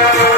Thank you.